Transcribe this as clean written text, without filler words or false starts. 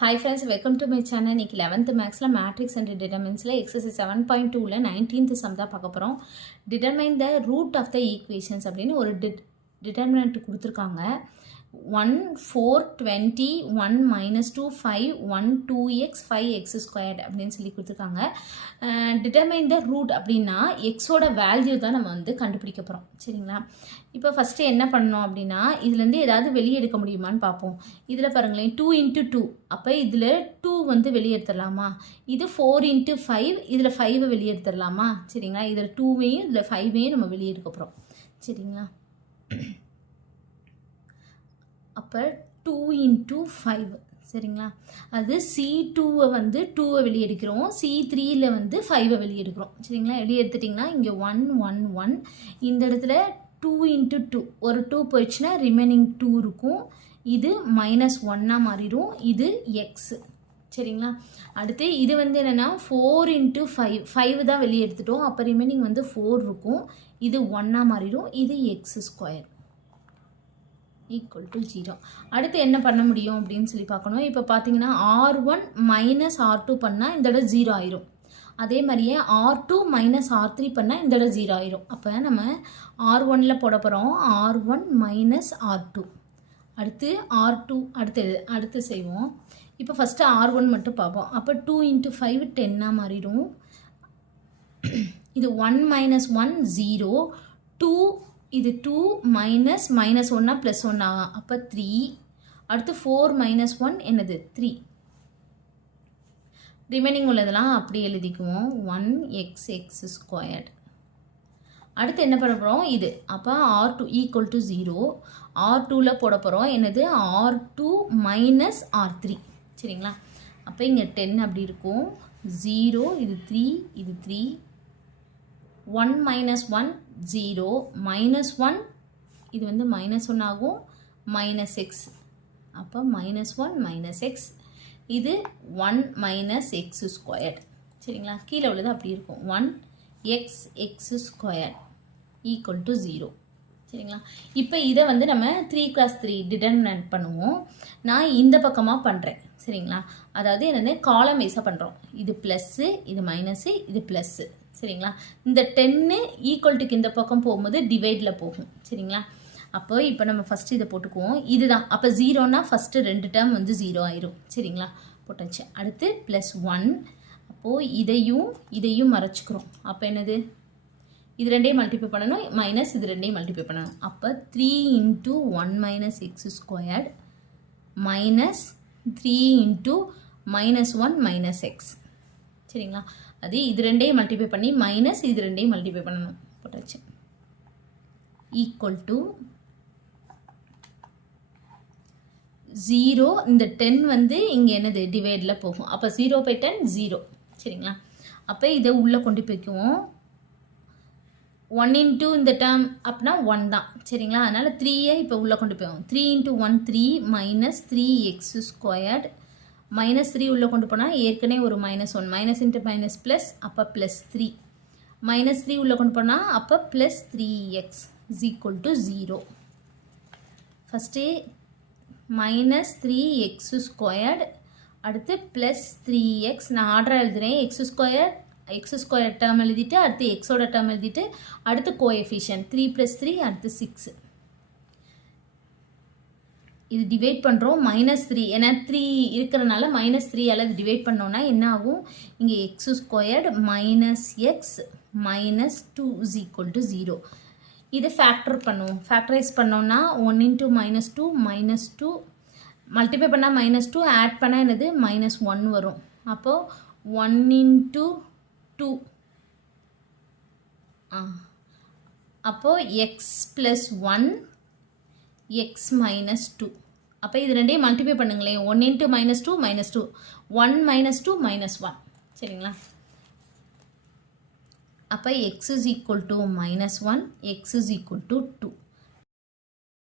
Hi friends, welcome to my channel. இன்னைக்கு 11th Mathsல Matrix and Determinantsல exercise 7.2ல 19th sum தான் பார்க்க போறோம். Determine the root of the equations அப்படின்னு ஒரு determinant கொடுத்திருக்காங்க. 1 4 20 1 minus 2 5 1 2x 5x squared அப்படின்னு சொல்லி கொடுத்திருக்காங்க. Determine the root அப்படின்னா x ஓட வேல்யூ தான் நம்ம வந்து கண்டுபிடிக்க போறோம். சரிங்களா? இப்போ ஃபர்ஸ்ட் என்ன பண்ணணும் அப்படின்னா இதுல இருந்து ஏதாவது வெளியே எடுக்க முடியுமான்னு பார்ப்போம். இதுல பாருங்களேன் 2 into 2. அப்ப இதுல 2 வந்து வெளியே எடுத்துடலாமா? இது 4 into 5. இதுல 5 வெளியே எடுத்துடலாமா? சரிங்களா? இதுல 2வையும் இதுல 5வையும் நம்ம வெளியே எடுக்க போறோம். சரிங்களா? அப்போ 2 into 5 சரிங்களா? அது C2 வந்து 2 வெளியே எடுக்கிறோம், C3ல வந்து 5 வெளியே எடுக்கிறோம். சரிங்களா? வெளியே எடுத்துட்டிங்கன்னா இங்கே 1 1 1 இந்த இடத்துல 2 into 2 ஒரு 2 போயிடுச்சுன்னா ரிமைனிங் 2 இருக்கும். இது -1 மாறிடும். இது எக்ஸ். சரிங்களா? அடுத்து இது வந்து என்னென்னா 4 into 5 5 தான் வெளியே எடுத்துட்டோம். அப்போ ரிமைனிங் வந்து 4 இருக்கும். இது 1 மாறிடும். இது எக்ஸ் ஸ்கொயர் equal to 0. அடுத்து என்ன பண்ண முடியும் அப்படின்னு சொல்லி பார்க்கணும். இப்போ பார்த்தீங்கன்னா R1 minus R2 பண்ணால் இந்த இடம் 0 ஆயிரும். அதே மாதிரியே R2 minus R3 பண்ணால் இந்த இடம் 0 ஆயிரும். அப்போ நம்ம R1ல போட போகிறோம் R1 minus R2. அடுத்து R2 அடுத்து செய்வோம். இப்போ ஃபஸ்ட்டு R1 மட்டும் பார்ப்போம். அப்போ 2 into 5 10 மாறிடும். இது 1 minus 1 0 2 இது 2 minus -1 plus 1 அப்போ 3. அடுத்து 4 minus 1 என்னது 3. ரிமைனிங் உள்ளதெல்லாம் அப்படி எழுதிக்குவோம் 1x ஸ்கொயர்ட். அடுத்து என்ன பண்ண போகிறோம் இது. அப்போ R2 equal to 0. R2ல போட போகிறோம் என்னது R2 minus R3. சரிங்களா? அப்போ இங்கே 10 அப்படி இருக்கும். 0 இது 3 இது 3 1 minus 1 0 minus 1 இது வந்து -1 ஆகும் -x. அப்போ -1 -x இது 1 minus x ஸ்கொயர்ட். சரிங்களா? கீழே உள்ளது அப்படி இருக்கும் 1x ஸ்கொயர்ட் equal to 0. சரிங்களா? இப்போ இதை வந்து நம்ம 3x3 டிட்டர்மினன்ட் பண்ணுவோம். நான் இந்த பக்கமாக பண்ணுறேன். சரிங்களா? அதாவது என்னென்ன காலம் வைஸாக பண்ணுறோம். இது ப்ளஸ்ஸு இது மைனஸு இது ப்ளஸ்ஸு. சரிங்களா? இந்த 10 ஈக்குவல்ட்டுக்கு இந்த பக்கம் போகும்போது டிவைடில் போகும். சரிங்களா? அப்போ இப்போ நம்ம ஃபஸ்ட்டு இதை போட்டுக்குவோம். இதுதான் அப்போ 0னா ஃபஸ்ட்டு 2 டேர்ம் வந்து 0 ஆயிரும். சரிங்களா? போட்டாச்சு. அடுத்து +1. அப்போது இதையும் மறைச்சிக்கிறோம். அப்போ என்னது இது ரெண்டையும் மல்டிப்ளை பண்ணணும் மைனஸ் இது ரெண்டையும் மல்டிப்ளை பண்ணணும். அப்போ 3 into 1 minus x squared minus 3 into -1 minus x. சரிங்களா? அது இது ரெண்டையும் மல்டிப்ளை பண்ணி மைனஸ் இது ரெண்டையும் மல்டிப்ளை பண்ணணும். போட்டாச்சு. Equal to 0. இந்த 10 வந்து இங்கே என்னது டிவைடில் போகும். அப்போ 0/10 0. சரிங்களா? அப்போ இதை உள்ளே கொண்டு போய்க்குவோம். 1 into இந்த டேர்ம் அப்படின்னா 1 தான். சரிங்களா? அதனால் 3ஐ இப்போ உள்ளே கொண்டு போவோம். 3 into 1 3 minus 3x ஸ்கொயர்ட் -3 உள்ளே கொண்டு போனால் ஏற்கனவே ஒரு -1 மைனஸ் இன்ட்டு மைனஸ் ப்ளஸ் அப்போ +3 -3 உள்ளே கொண்டு போனால் அப்போ +3x is equal to 0. First -3x squared அடுத்து +3x. நான் ஆர்டராக எழுதுகிறேன். x ஸ்கொயர் டேர்ம் எழுதிட்டு அடுத்து எக்ஸோட டேர்ம் எழுதிட்டு அடுத்து கோஎஃபிஷியன்ட் 3 + 3 அடுத்து 6. இது டிவைட் பண்ணுறோம் -3 ஏன்னா 3 இருக்கிறனால -3 டிவைட் பண்ணோன்னா என்ன ஆகும் இங்கே x squared -x -2 is equal to 0. இது ஃபேக்டரைஸ் பண்ணோன்னா 1 into -2 -2 மல்டிப்ளை பண்ணால் -2 ஆட் பண்ணால் என்னது -1 வரும். அப்போது 1 into 2 அப்போது x + 1 x -2. அப்போ இது ரெண்டையும் மல்டிப்ளை பண்ணுங்களேன். 1 into -2 -2 1 -2 -1. சரிங்களா? அப்போ x is equal to -1 x is equal to 2.